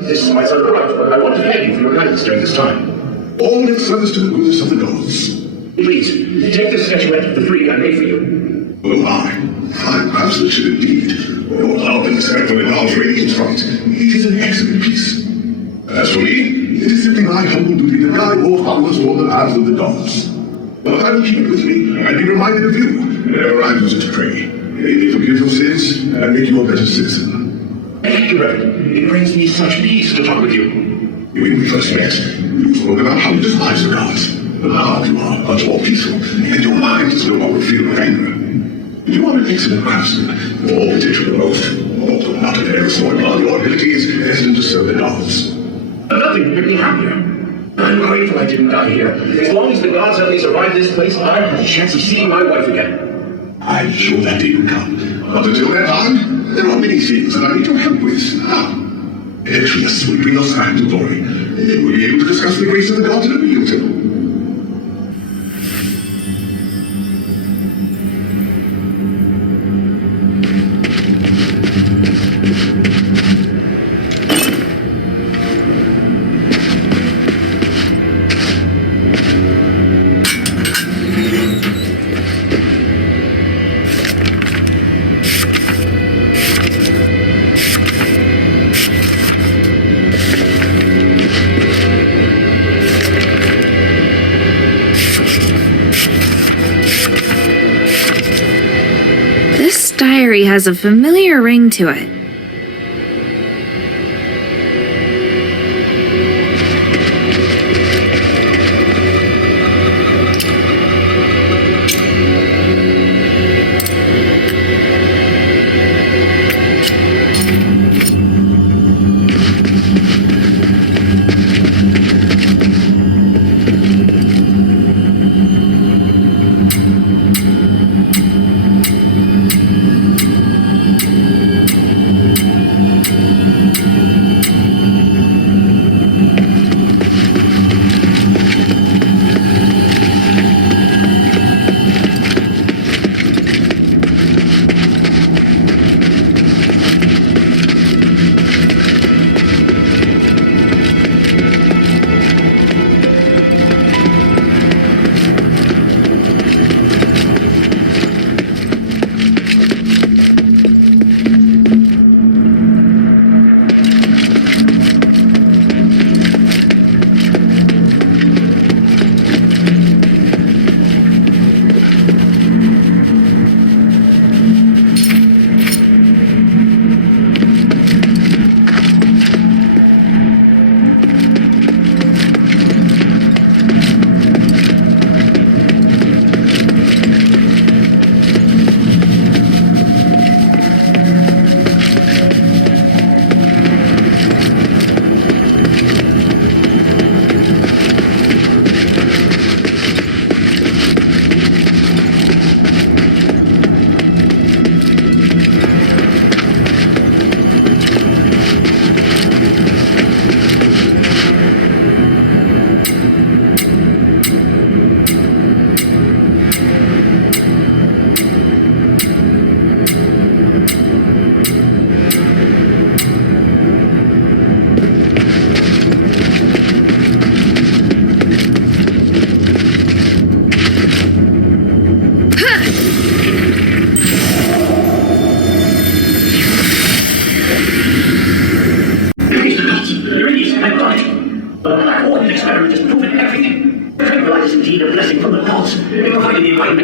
This might sound corrupt, but I want to thank you for your guidance during this time. All in service to the goodness of the gods. Please, take this statuette for free I made for you. Oh my, fine craftsmanship indeed. Your love and respect for the gods radiates from it. It is an excellent piece. As for me, it is simply my humble duty to guide all followers toward the paths of the gods. But I will keep it with me, and be reminded of you whenever I visit to pray. May they forgive your sins, and make you a better citizen. Thank you, Reverend. It brings me such peace to talk with you. When we first met, you spoke about how you despise the gods. But now you are much more peaceful, and your mind is no longer filled with anger. You are an excellent craftsman, all potential growth, although not an error so beyond your abilities, destined to serve the gods. Nothing could make me happier. I'm grateful I didn't die here. As long as the gods let me survive this place, I have a chance of seeing my wife again. I'm sure that day will come. But until that time, there are many things that I need your help with. Atreus will bring us back to glory. Then we'll be able to discuss the grace of the gods in a meal table. This diary has a familiar ring to it.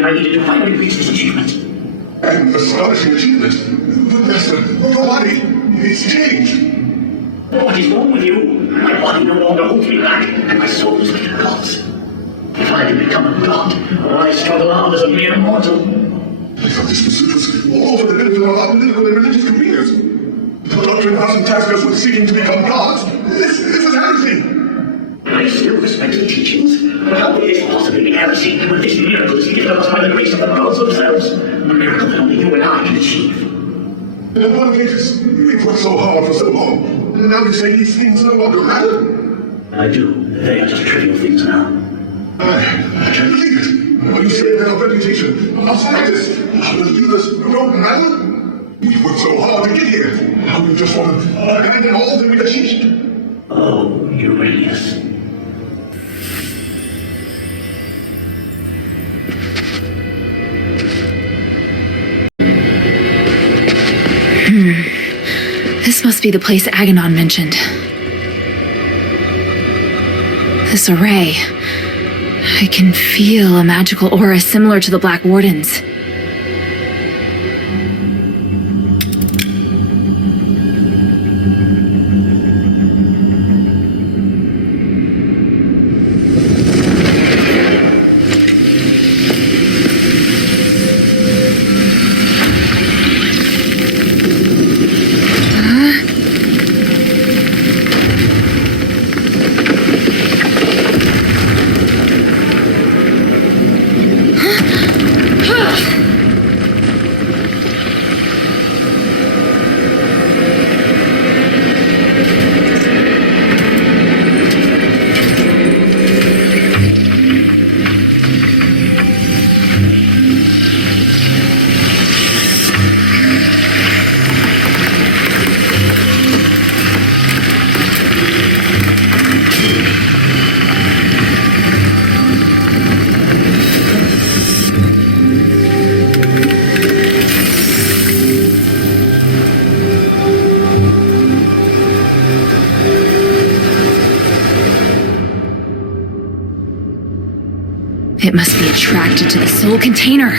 I needed to finally reach this achievement. An astonishing achievement. But Master, your body, it's changed. What is wrong with you? My body no longer holds me back, and my soul is like a god's. If I can become a god, or I struggle on as a mere mortal. I thought this pursuit was all for the benefit of our political and religious convenience. The doctrine hasn't tasked us with seeking to become gods. This is heresy. I still respect the teachings, but how could this possibly be heresy when this miracle is given us by the grace of the gods themselves? A miracle that only you and I can achieve. And what about this? We've worked so hard for so long, and now you say these things no longer matter? I do. They are just trivial things now. I can't believe it. Are you saying that our reputation, our status, our believers don't matter? We've worked so hard to get here. Now we just want to abandon all that we've achieved. Oh, Uranus. This must be the place Aganon mentioned. This array. I can feel a magical aura similar to the Black Warden's. It must be attracted to the soul container.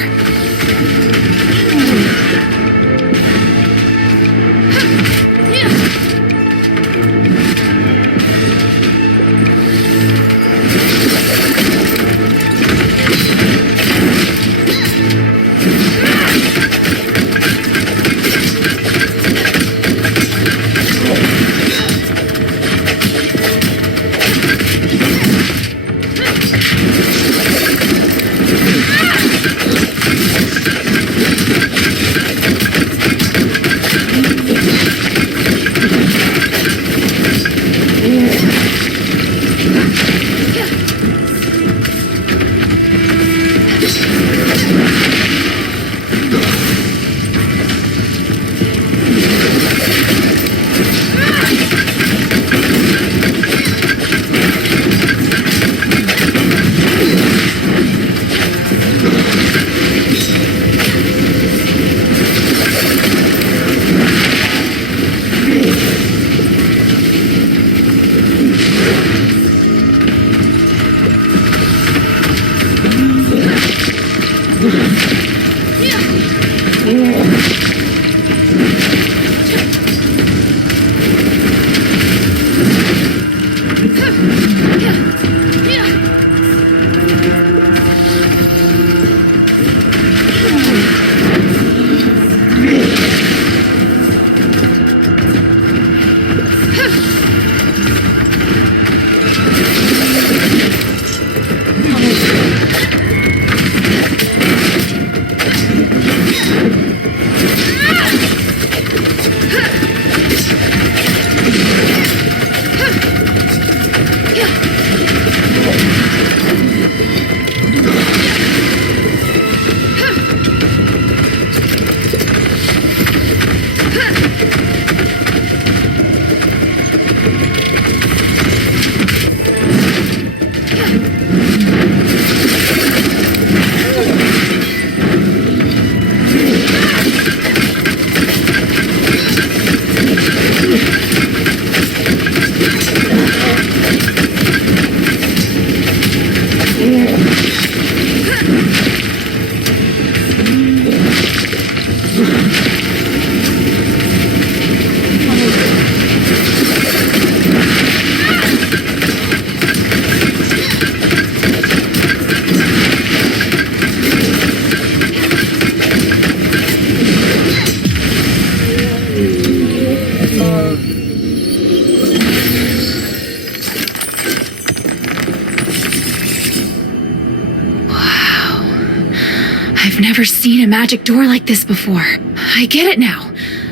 magic door like this before. I get it now.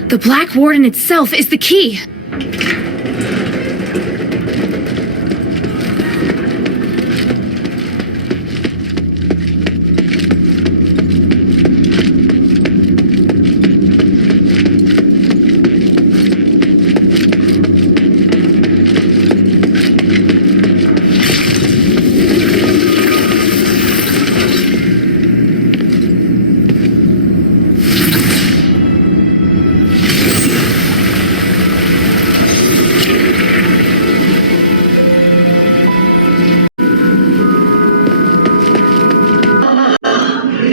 The Black Warden itself is the key.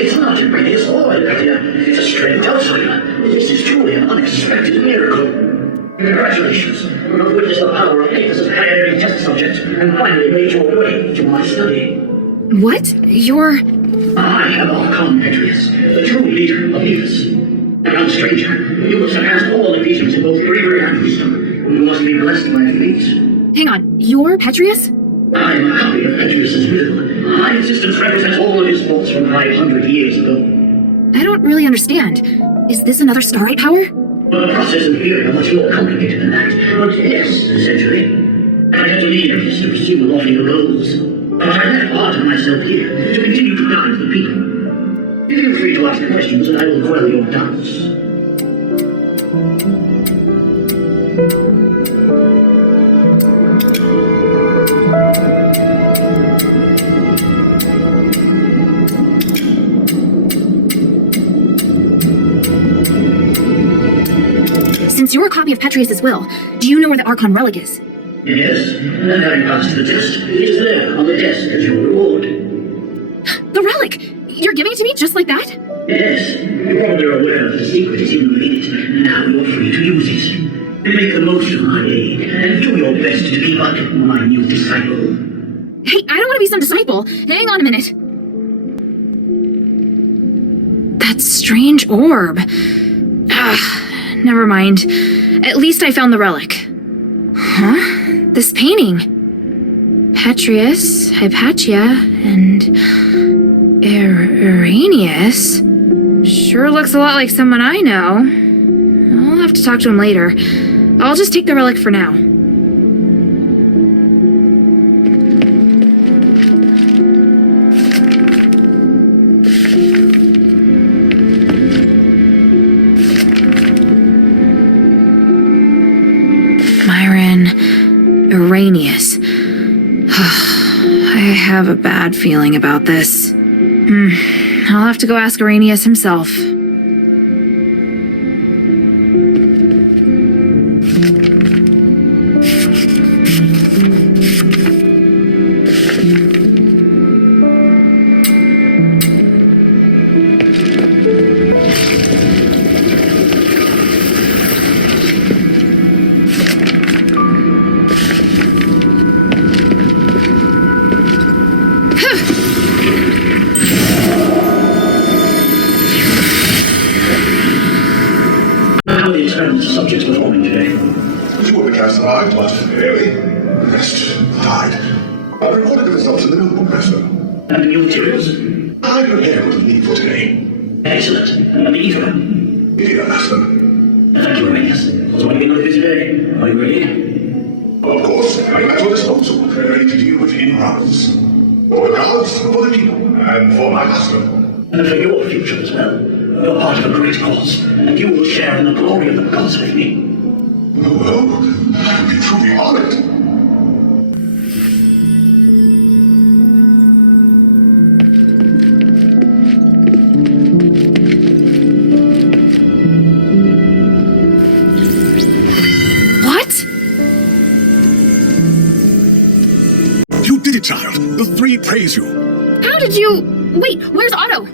It's not Asterigos or Lydia. It's a straight doubtful. This is truly an unexpected miracle. Congratulations. You have witnessed the power of Aethys' pioneering test subject and finally made your way to my study. What? You're... I have overcome Petrius, the true leader of Aethys. A young stranger, you have surpassed all Ephesians in both bravery and wisdom. You must be blessed by fate. Hang on, you're Petrius? I am a copy of Petrius' will. My existence represents all of his faults from 500 years ago. I don't really understand. Is this another starlight power? Well, the process of hearing is much more complicated than that. But yes, essentially. I had to leave Aethys to pursue loftier goals. But I left part of myself here to continue to guide the people. Feel free to ask questions and I will quell your doubts. Since you're a copy of Petrius' will, do you know where the Archon relic is? Yes, and having passed the test, it is there on the desk as your reward. The relic! You're giving it to me just like that? Yes, you probably are aware that the secret is hidden within it, and now you're free to use it. Make the most of my aid, and do your best to keep up my new disciple. Hey, I don't want to be some disciple. Hang on a minute. That strange orb. Never mind. At least I found the relic. Huh? This painting. Petrius, Hypatia, and Irenaeus. Sure looks a lot like someone I know. I'll have to talk to him later. I'll just take the relic for now. Irenaeus. I have a bad feeling about this. I'll have to go ask Irenaeus himself. How are the experiments subjects performing today? You were the cast alive, but barely. The rest died. I recorded the results in the notebook, Master. And the new materials? I prepared what we need for today. Excellent. And the ether? Here, Master. Thank you, Irenaeus. So I'm another busy day. Are you ready? Of course, I'm at your disposal, ready to deal with any problems. For the gods, for the people, and for my master. And for your future as well. You're part of a great cause, and you will share in the glory of the gods with me. Well, I'd be truly honored. What? You did it, child. The three praise you. How did you... Wait, where's Otto?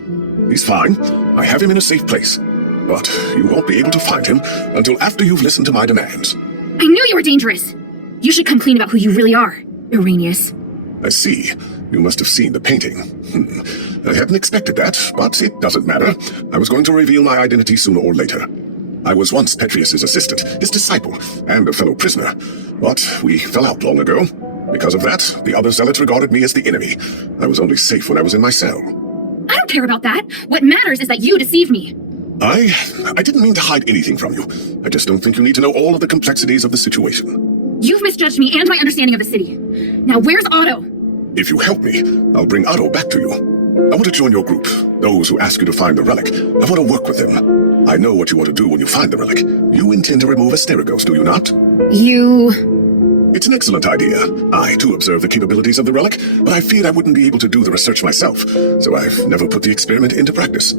He's fine. I have him in a safe place. But you won't be able to find him until after you've listened to my demands. I knew you were dangerous. You should come clean about who you really are, Irenaeus. I see. You must have seen the painting. I hadn't expected that, but it doesn't matter. I was going to reveal my identity sooner or later. I was once Petrius' assistant, his disciple, and a fellow prisoner. But we fell out long ago. Because of that, the other zealots regarded me as the enemy. I was only safe when I was in my cell. I don't care about that. What matters is that you deceived me. I didn't mean to hide anything from you. I just don't think you need to know all of the complexities of the situation. You've misjudged me and my understanding of the city. Now where's Otto? If you help me, I'll bring Otto back to you. I want to join your group, those who ask you to find the relic. I want to work with them. I know what you want to do when you find the relic. You intend to remove Asterigos, do you not? You... It's an excellent idea. I, too, observe the capabilities of the relic, but I feared I wouldn't be able to do the research myself, so I've never put the experiment into practice.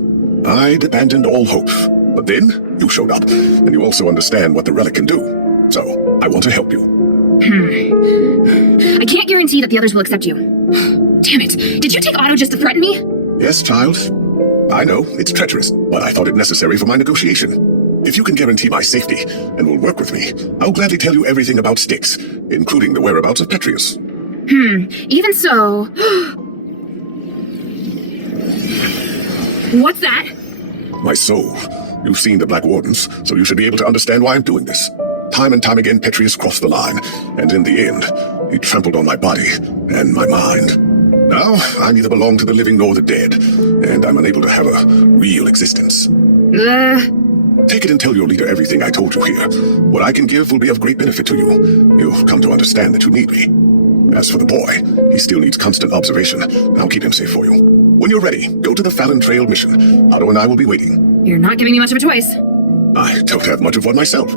I'd abandoned all hope, but then you showed up, and you also understand what the relic can do. So, I want to help you. I can't guarantee that the others will accept you. Damn it, did you take Otto just to threaten me? Yes, child. I know, it's treacherous, but I thought it necessary for my negotiation. If you can guarantee my safety, and will work with me, I'll gladly tell you everything about Styx, including the whereabouts of Petrius. Even so... What's that? My soul. You've seen the Black Wardens, so you should be able to understand why I'm doing this. Time and time again, Petrius crossed the line, and in the end, he trampled on my body and my mind. Now, I neither belong to the living nor the dead, and I'm unable to have a real existence. Take it and tell your leader everything I told you here. What I can give will be of great benefit to you. You'll come to understand that you need me. As for the boy, he still needs constant observation. I'll keep him safe for you. When you're ready, go to the Fallon Trail mission. Otto and I will be waiting. You're not giving me much of a choice. I don't have much of one myself.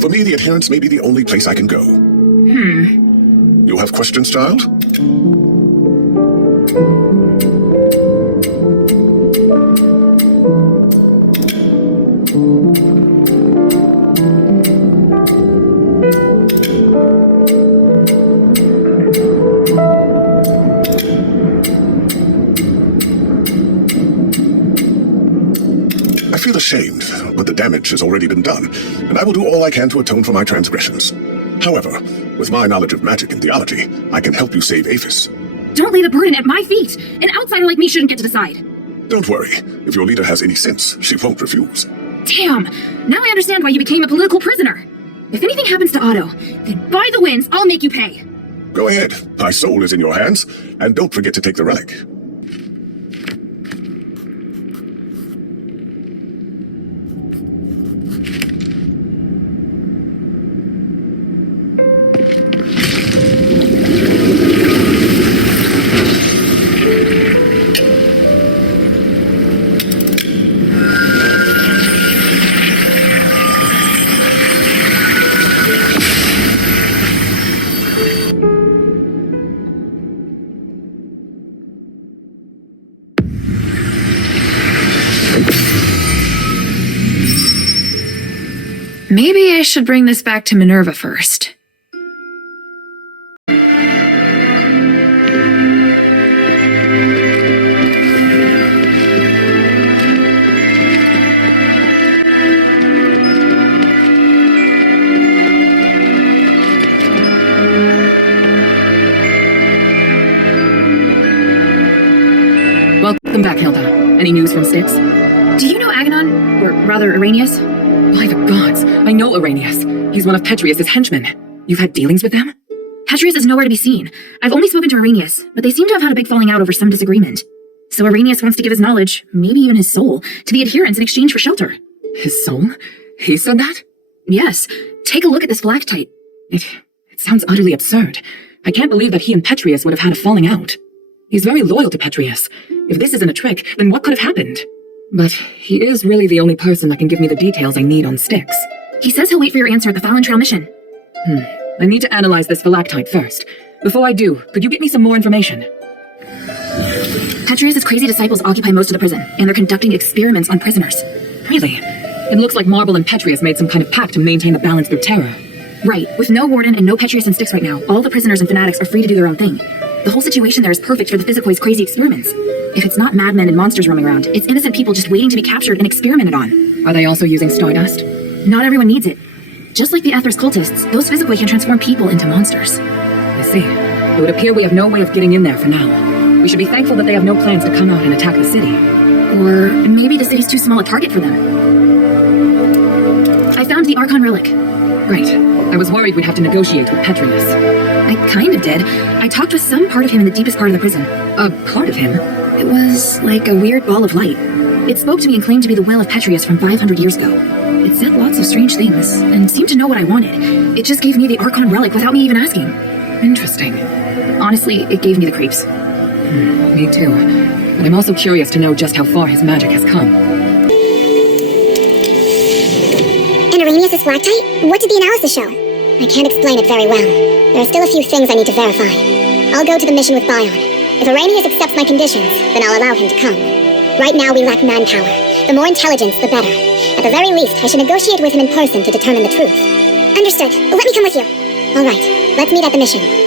For me, the adherents may be the only place I can go. You have questions, child? I feel ashamed, but the damage has already been done, and I will do all I can to atone for my transgressions. However, with my knowledge of magic and theology, I can help you save Aphis. Don't lay the burden at my feet. An outsider like me shouldn't get to decide. Don't worry. If your leader has any sense, she won't refuse. Damn! Now I understand why you became a political prisoner. If anything happens to Otto, then by the winds, I'll make you pay. Go ahead. My soul is in your hands, and don't forget to take the relic. Maybe I should bring this back to Minerva first. Welcome back, Hilda. Any news from Styx? Do you know Aganon? Or rather, Arrhenius? By the gods, I know Arrhenius. He's one of Petrius' henchmen. You've had dealings with them? Petrius is nowhere to be seen. I've only spoken to Arrhenius, but they seem to have had a big falling out over some disagreement. So Arrhenius wants to give his knowledge, maybe even his soul, to the adherents in exchange for shelter. His soul? He said that? Yes. Take a look at this stalactite. It sounds utterly absurd. I can't believe that he and Petrius would have had a falling out. He's very loyal to Petrius. If this isn't a trick, then what could have happened? But he is really the only person that can give me the details I need on Styx. He says he'll wait for your answer at the Fallon Trail mission. I need to analyze this stalactite first. Before I do, could you get me some more information? Petrius' crazy disciples occupy most of the prison, and they're conducting experiments on prisoners. Really? It looks like Marble and Petrius made some kind of pact to maintain the balance through terror. Right. With no warden and no Petrius and Styx right now, all the prisoners and fanatics are free to do their own thing. The whole situation there is perfect for the Physicoid's crazy experiments. If it's not madmen and monsters roaming around, it's innocent people just waiting to be captured and experimented on. Are they also using stardust? Not everyone needs it. Just like the Aethers cultists, those Physicoi can transform people into monsters. I see. It would appear we have no way of getting in there for now. We should be thankful that they have no plans to come out and attack the city. Or maybe the city's too small a target for them. I found the Archon relic. Great. I was worried we'd have to negotiate with Petrius. I kind of did. I talked with some part of him in the deepest part of the prison. A part of him? It was like a weird ball of light. It spoke to me and claimed to be the will of Petrius from 500 years ago. It said lots of strange things, and seemed to know what I wanted. It just gave me the Archon relic without me even asking. Interesting. Honestly, it gave me the creeps. Me too. But I'm also curious to know just how far his magic has come. And Arrhenius' Flactite? What did the analysis show? I can't explain it very well. There are still a few things I need to verify. I'll go to the mission with Bion. If Arrhenius accepts my conditions, then I'll allow him to come. Right now we lack manpower. The more intelligence, the better. At the very least, I should negotiate with him in person to determine the truth. Understood. Let me come with you. All right. Let's meet at the mission.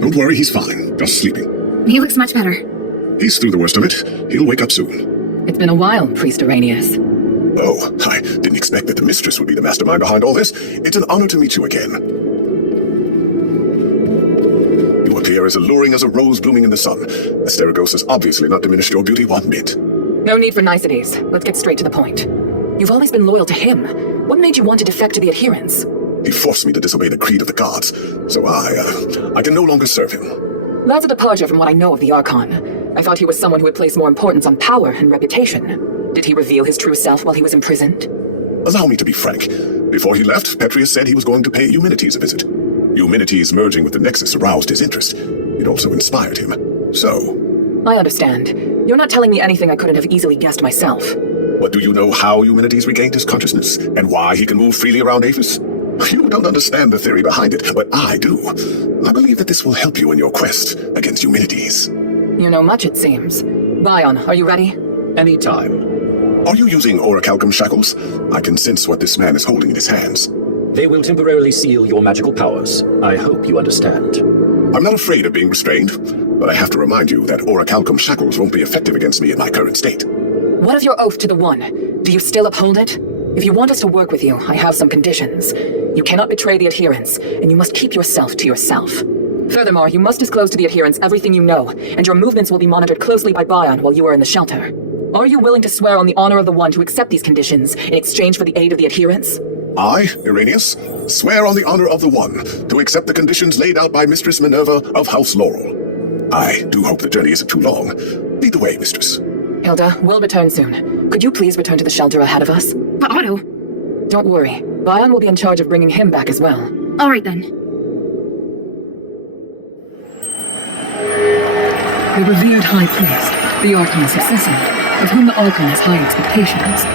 Don't worry, he's fine. Just sleeping. He looks much better. He's through the worst of it. He'll wake up soon. It's been a while, Priest Arrhenius. Oh, I didn't expect that the mistress would be the mastermind behind all this. It's an honor to meet you again. You appear as alluring as a rose blooming in the sun. Asterigos has obviously not diminished your beauty one bit. No need for niceties. Let's get straight to the point. You've always been loyal to him. What made you want to defect to the adherents? He forced me to disobey the creed of the gods, so I can no longer serve him. That's a departure from what I know of the Archon. I thought he was someone who would place more importance on power and reputation. Did he reveal his true self while he was imprisoned? Allow me to be frank. Before he left, Petrius said he was going to pay Eumenides a visit. Eumenides merging with the Nexus aroused his interest. It also inspired him. So... I understand. You're not telling me anything I couldn't have easily guessed myself. What do you know how Eumenides regained his consciousness, and why he can move freely around Aphis? You don't understand the theory behind it, but I do. I believe that this will help you in your quest against Eumenides. You know much, it seems. Bion, are you ready? Anytime. Are you using orichalcum shackles? I can sense what this man is holding in his hands. They will temporarily seal your magical powers. I hope you understand. I'm not afraid of being restrained, but I have to remind you that orichalcum shackles won't be effective against me in my current state. What of your oath to the One? Do you still uphold it? If you want us to work with you, I have some conditions. You cannot betray the adherents, and you must keep yourself to yourself. Furthermore, you must disclose to the adherents everything you know, and your movements will be monitored closely by Bion while you are in the shelter. Are you willing to swear on the honor of the One to accept these conditions in exchange for the aid of the adherents? I, Irenaeus, swear on the honor of the One to accept the conditions laid out by Mistress Minerva of House Laurel. I do hope the journey isn't too long. Lead the way, Mistress. Hilda, we'll return soon. Could you please return to the shelter ahead of us? But Otto... Don't worry. Bion will be in charge of bringing him back as well. All right, then. The revered High Priest, the Archon's successor, of whom the Archon has high expectations,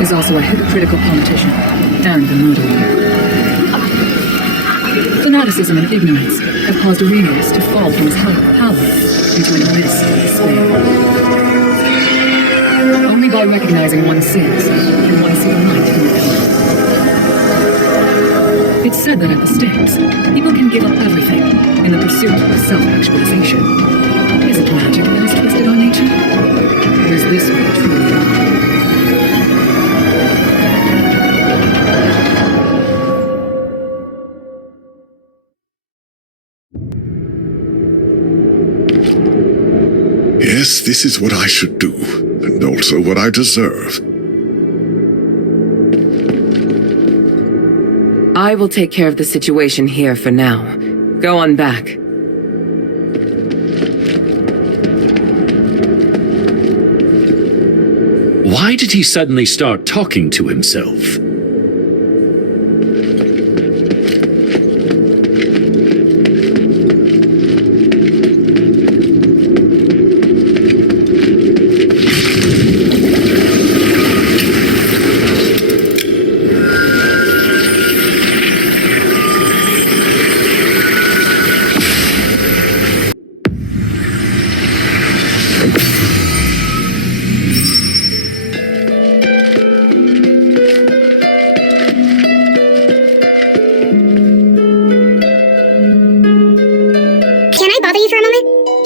is also a hypocritical politician and a murderer. Fanaticism and ignorance have caused Asterigos to fall from his height of power into an abyss of despair. Only by recognizing one's sins can one see the light in the dark. It's said that at the Styx, people can give up everything in the pursuit of self-actualization. Is it magic that has twisted our nature? Or is this what truly lies? Yes, this is what I should do, and also what I deserve. I will take care of the situation here for now. Go on back. Why did he suddenly start talking to himself?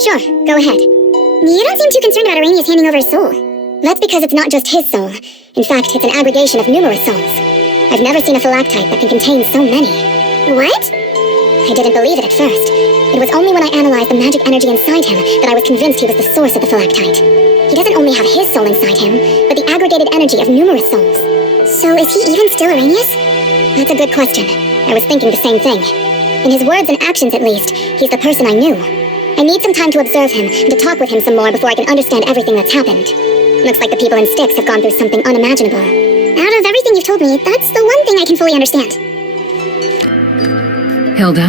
Sure, go ahead. You don't seem too concerned about Arrhenius handing over his soul. That's because it's not just his soul. In fact, it's an aggregation of numerous souls. I've never seen a phylactite that can contain so many. What? I didn't believe it at first. It was only when I analyzed the magic energy inside him that I was convinced he was the source of the phylactite. He doesn't only have his soul inside him, but the aggregated energy of numerous souls. So is he even still Arrhenius? That's a good question. I was thinking the same thing. In his words and actions, at least, he's the person I knew. I need some time to observe him and to talk with him some more before I can understand everything that's happened. Looks like the people in Styx have gone through something unimaginable. Out of everything you've told me, that's the one thing I can fully understand. Hilda?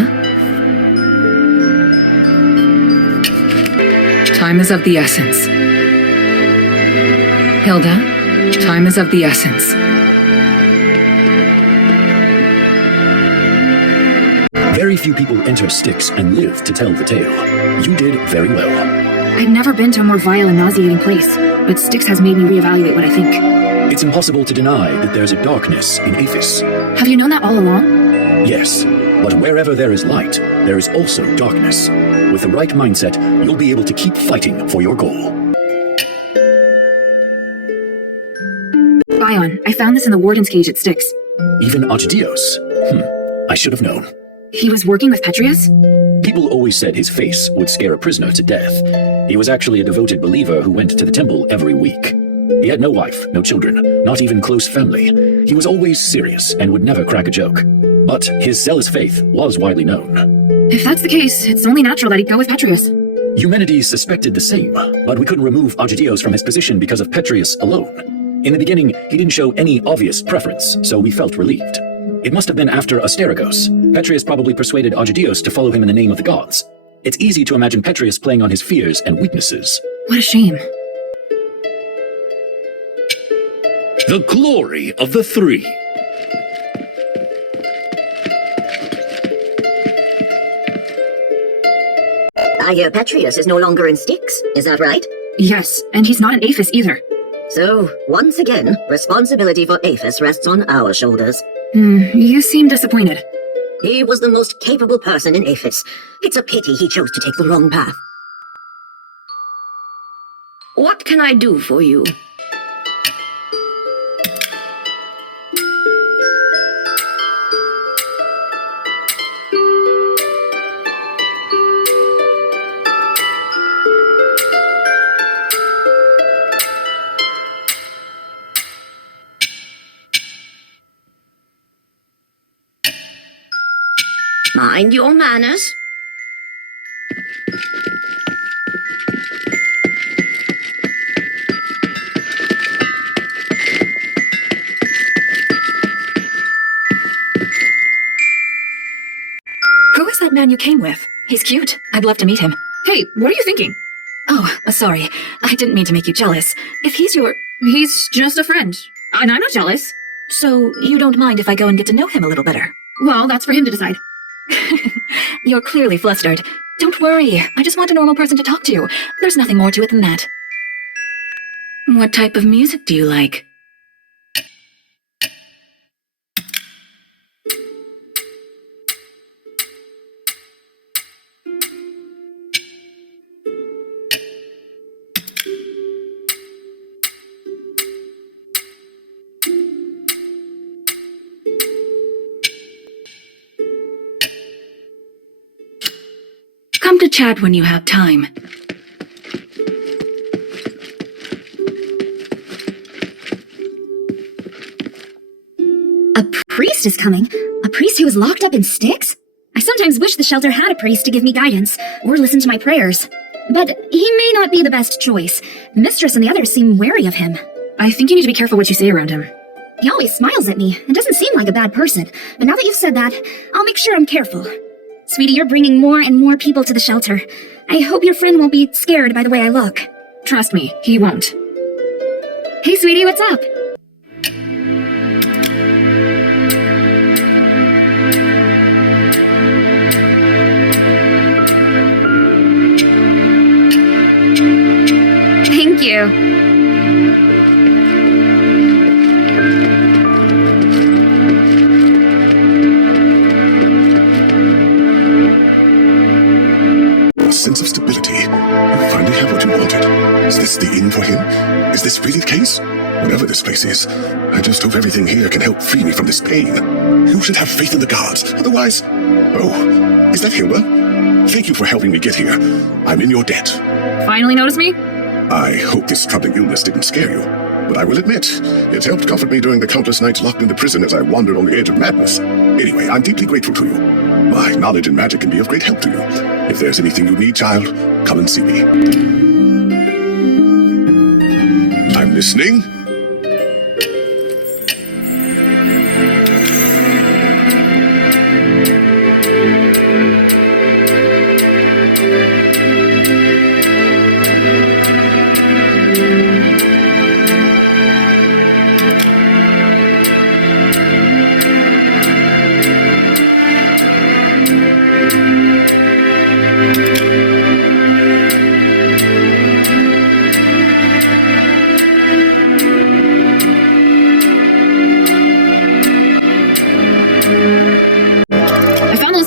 Time is of the essence. Hilda, time is of the essence. Very few people enter Styx and live to tell the tale. You did very well. I've never been to a more vile and nauseating place, but Styx has made me reevaluate what I think. It's impossible to deny that there's a darkness in Aphis. Have you known that all along? Yes, but wherever there is light, there is also darkness. With the right mindset, you'll be able to keep fighting for your goal. Bion, I found this in the warden's cage at Styx. Even Asterigos. I should have known. He was working with Petrius? People always said his face would scare a prisoner to death. He was actually a devoted believer who went to the temple every week. He had no wife, no children, not even close family. He was always serious and would never crack a joke. But his zealous faith was widely known. If that's the case, it's only natural that he'd go with Petrius. Eumenides suspected the same, but we couldn't remove Agidios from his position because of Petrius alone. In the beginning, he didn't show any obvious preference, so we felt relieved. It must have been after Asterigos. Petrius probably persuaded Agidios to follow him in the name of the gods. It's easy to imagine Petrius playing on his fears and weaknesses. What a shame. The glory of the three. I hear Petrius is no longer in Styx, is that right? Yes, and he's not an Aphis either. So, once again, responsibility for Aphis rests on our shoulders. You seem disappointed. He was the most capable person in Aphis. It's a pity he chose to take the wrong path. What can I do for you? Mind your manners. Who is that man you came with? He's cute. I'd love to meet him. Hey, what are you thinking? Oh, sorry. I didn't mean to make you jealous. If he's He's just a friend. And I'm not jealous. So, you don't mind if I go and get to know him a little better? Well, that's for him to decide. You're clearly flustered. Don't worry, I just want a normal person to talk to. There's nothing more to it than that. What type of music do you like? Come to chat when you have time. A priest is coming? A priest who was locked up in Styx? I sometimes wish the shelter had a priest to give me guidance, or listen to my prayers. But he may not be the best choice. The mistress and the others seem wary of him. I think you need to be careful what you say around him. He always smiles at me and doesn't seem like a bad person. But now that you've said that, I'll make sure I'm careful. Sweetie, you're bringing more and more people to the shelter. I hope your friend won't be scared by the way I look. Trust me, he won't. Hey, sweetie, what's up? Thank you. A sense of stability, Is this the inn for him? Is this really the case? Whatever this place is, I just hope everything here can help free me from this pain. You should have faith in the gods, otherwise... Oh, is that Hilda? Thank you for helping me get here. I'm in your debt. Finally notice me? I hope this troubling illness didn't scare you, but I will admit, it helped comfort me during the countless nights locked in the prison as I wandered on the edge of madness. Anyway, I'm deeply grateful to you. My knowledge in magic can be of great help to you. If there's anything you need, child, come and see me. I'm listening.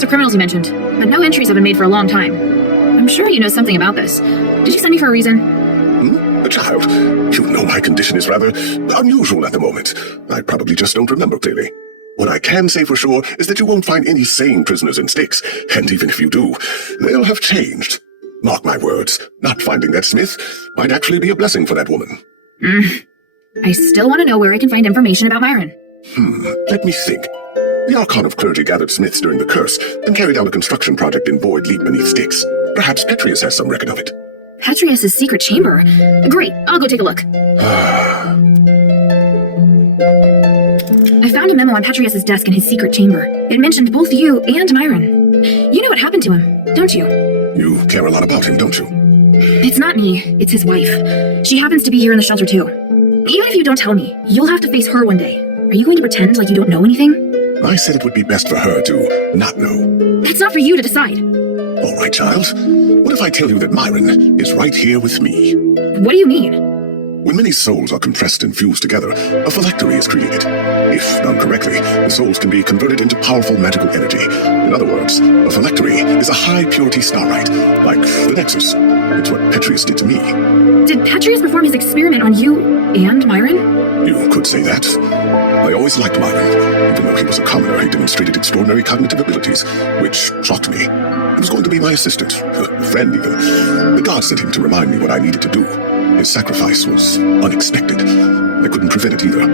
Criminals you mentioned, but no entries have been made for a long time. I'm sure you know something about this. Did you send me for a reason? Child, you know my condition is rather unusual at the moment. I probably just don't remember clearly. What I can say for sure is that you won't find any sane prisoners in Styx, and even if you do, they'll have changed. Mark my words, not finding that Smith might actually be a blessing for that woman. I still want to know where I can find information about Myron. Let me think. The Archon of Clergy gathered Smiths during the Curse and carried out a construction project in Void Leap beneath Styx. Perhaps Petrius has some record of it. Petrius' secret chamber? Great, I'll go take a look. I found a memo on Petrius' desk in his secret chamber. It mentioned both you and Myron. You know what happened to him, don't you? You care a lot about him, don't you? It's not me, it's his wife. She happens to be here in the shelter too. Even if you don't tell me, you'll have to face her one day. Are you going to pretend like you don't know anything? I said it would be best for her to not know. That's not for you to decide. All right, child. What if I tell you that Myron is right here with me? What do you mean? When many souls are compressed and fused together, a phylactery is created. If done correctly, the souls can be converted into powerful magical energy. In other words, a phylactery is a high-purity starlight, like the Nexus. It's what Petrius did to me. Did Petrius perform his experiment on you and Myron? You could say that. I always liked Myron. Even though he was a commoner, he demonstrated extraordinary cognitive abilities, which shocked me. He was going to be my assistant, a friend even. The gods sent him to remind me what I needed to do. His sacrifice was unexpected. I couldn't prevent it either.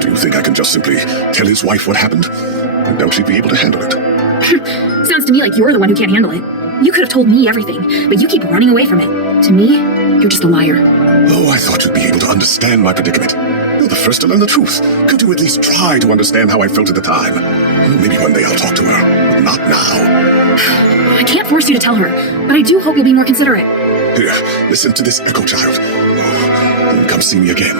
Do you think I can just simply tell his wife what happened? I doubt she'd be able to handle it. Sounds to me like you're the one who can't handle it. You could have told me everything, but you keep running away from it. To me, you're just a liar. Oh, I thought you'd be able to understand my predicament. You're the first to learn the truth. Could you at least try to understand how I felt at the time? Maybe one day I'll talk to her, but not now. I can't force you to tell her, but I do hope you'll be more considerate. Here, listen to this echo, child. Oh, then come see me again.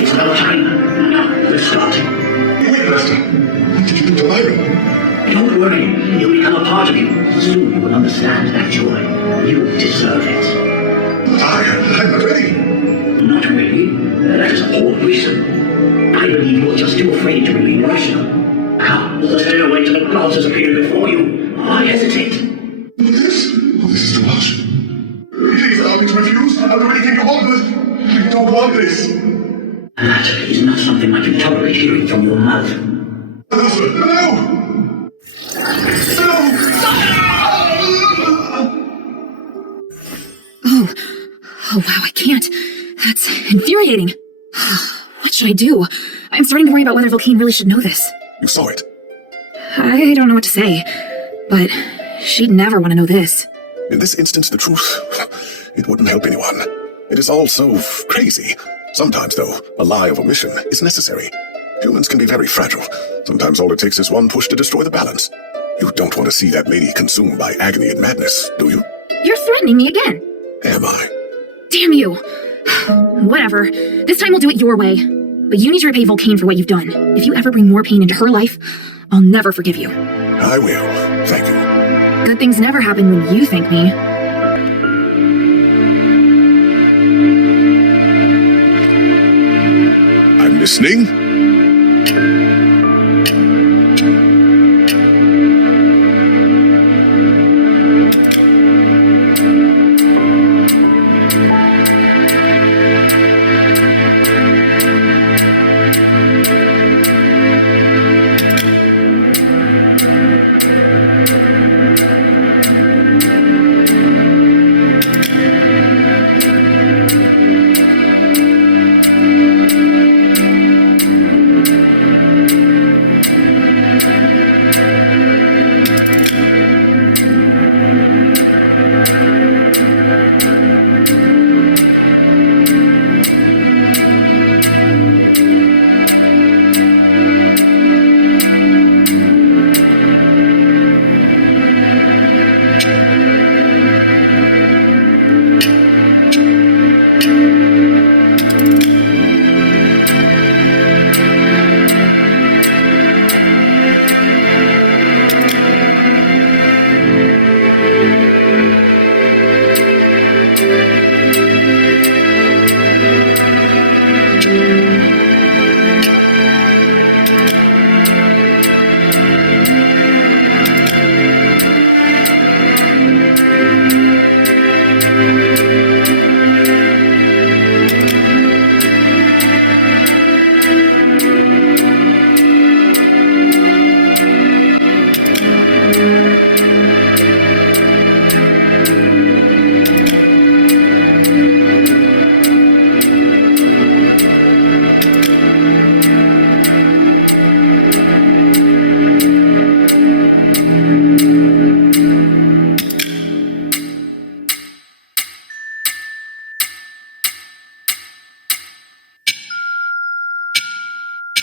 It's about time. Now, let's start. Wait, Lester. What did you do to Myron? Don't worry. He'll become a part of you. Soon you will understand that joy. You deserve it. I'm not ready. Not really. That is a poor reason. I believe you're just too afraid to remain rational. Come, let us tear away till the clouds has appeared before you. Why hesitate? This is too much. Please allow me to refuse. I'll do anything you want, but I don't want this. That is not something I can tolerate hearing from your mouth. No! Oh wow, I can't. That's infuriating. What should I do? I'm starting to worry about whether Volcane really should know this. You saw it. I don't know what to say, but she'd never want to know this. In this instance, the truth, it wouldn't help anyone. It is all so crazy. Sometimes, though, a lie of omission is necessary. Humans can be very fragile. Sometimes all it takes is one push to destroy the balance. You don't want to see that lady consumed by agony and madness, do you? You're threatening me again. Am I? Damn you. Whatever. This time we'll do it your way. But you need to repay Volcane for what you've done. If you ever bring more pain into her life, I'll never forgive you. I will. Thank you. Good things never happen when you thank me. I'm listening.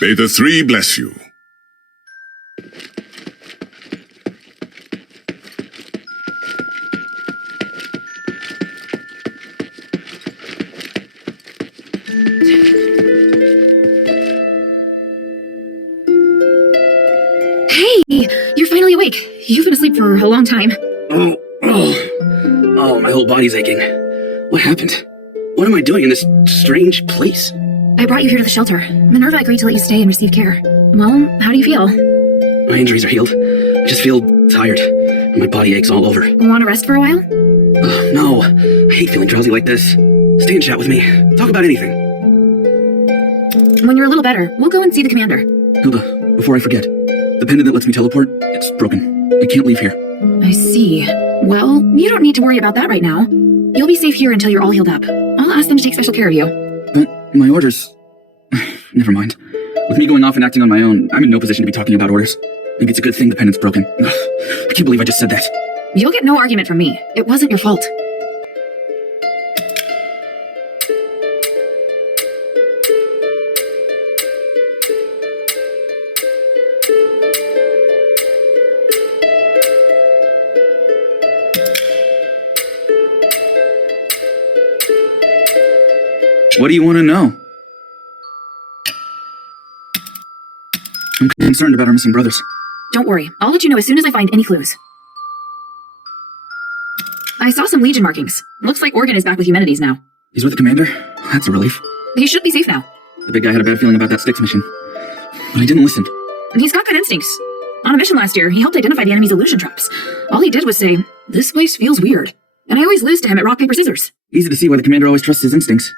May the three bless you. Hey, you're finally awake. You've been asleep for a long time. Oh, my whole body's aching. What happened? What am I doing in this strange place? I brought you here to the shelter. Minerva agreed to let you stay and receive care. Well, how do you feel? My injuries are healed. I just feel tired. And my body aches all over. Want to rest for a while? No, I hate feeling drowsy like this. Stay and chat with me. Talk about anything. When you're a little better, we'll go and see the commander. Hilda, before I forget, the pendant that lets me teleport, it's broken. I can't leave here. I see. Well, you don't need to worry about that right now. You'll be safe here until you're all healed up. I'll ask them to take special care of you. But my orders... Never mind. With me going off and acting on my own, I'm in no position to be talking about orders. Maybe it's a good thing the pendant's broken. I can't believe I just said that. You'll get no argument from me. It wasn't your fault. What do you want to know? I'm concerned about our missing brothers. Don't worry. I'll let you know as soon as I find any clues. I saw some Legion markings. Looks like Organ is back with Humanities now. He's with the commander? That's a relief. He should be safe now. The big guy had a bad feeling about that Styx mission. But he didn't listen. He's got good instincts. On a mission last year, he helped identify the enemy's illusion traps. All he did was say, "This place feels weird." And I always lose to him at rock, paper, scissors. Easy to see why the commander always trusts his instincts.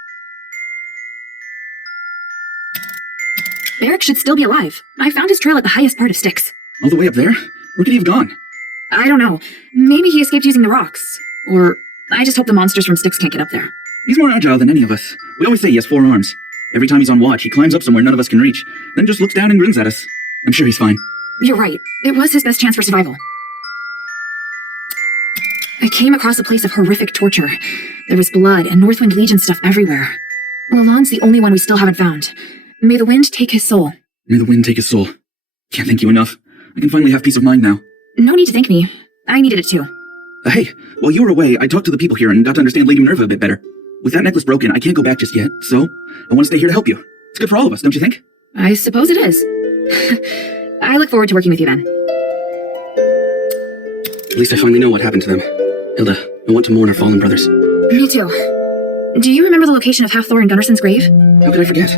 Barrick should still be alive. I found his trail at the highest part of Styx. All the way up there? Where could he have gone? I don't know. Maybe he escaped using the rocks. Or I just hope the monsters from Styx can't get up there. He's more agile than any of us. We always say he has 4 arms. Every time he's on watch, he climbs up somewhere none of us can reach, then just looks down and grins at us. I'm sure he's fine. You're right. It was his best chance for survival. I came across a place of horrific torture. There was blood and Northwind Legion stuff everywhere. Lalonde's the only one we still haven't found. May the wind take his soul. May the wind take his soul. Can't thank you enough. I can finally have peace of mind now. No need to thank me. I needed it too. Hey, while you were away, I talked to the people here and got to understand Lady Minerva a bit better. With that necklace broken, I can't go back just yet, so I want to stay here to help you. It's good for all of us, don't you think? I suppose it is. I look forward to working with you then. At least I finally know what happened to them. Hilda, I want to mourn our fallen brothers. Me too. Do you remember the location of Halfthor and Gunnarson's grave? How could I forget?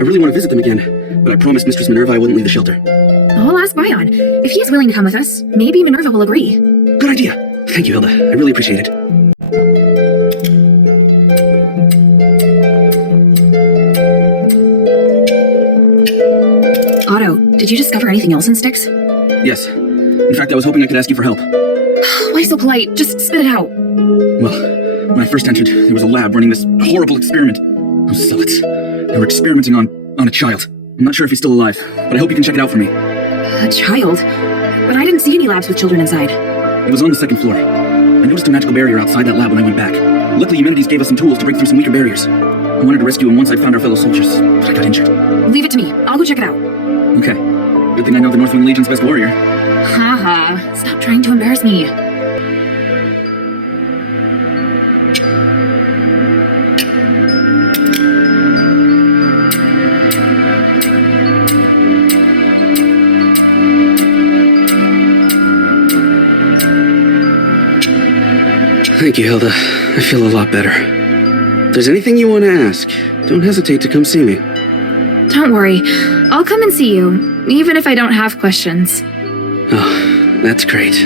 I really want to visit them again, but I promised Mistress Minerva I wouldn't leave the shelter. I'll ask Bion. If he is willing to come with us, maybe Minerva will agree. Good idea. Thank you, Hilda. I really appreciate it. Otto, did you discover anything else in Styx? Yes. In fact, I was hoping I could ask you for help. Why so polite? Just spit it out. Well, when I first entered, there was a lab running this horrible experiment. Those zealots. They were experimenting on a child. I'm not sure if he's still alive, but I hope you can check it out for me. A child? But I didn't see any labs with children inside. It was on the 2nd floor. I noticed a magical barrier outside that lab when I went back. Luckily, Humanities gave us some tools to break through some weaker barriers. I wanted to rescue him once I'd found our fellow soldiers, but I got injured. Leave it to me. I'll go check it out. Okay. Good thing I know the Northwind Legion's best warrior. Haha. Stop trying to embarrass me. Thank you, Hilda. I feel a lot better. If there's anything you want to ask, don't hesitate to come see me. Don't worry. I'll come and see you, even if I don't have questions. Oh, that's great.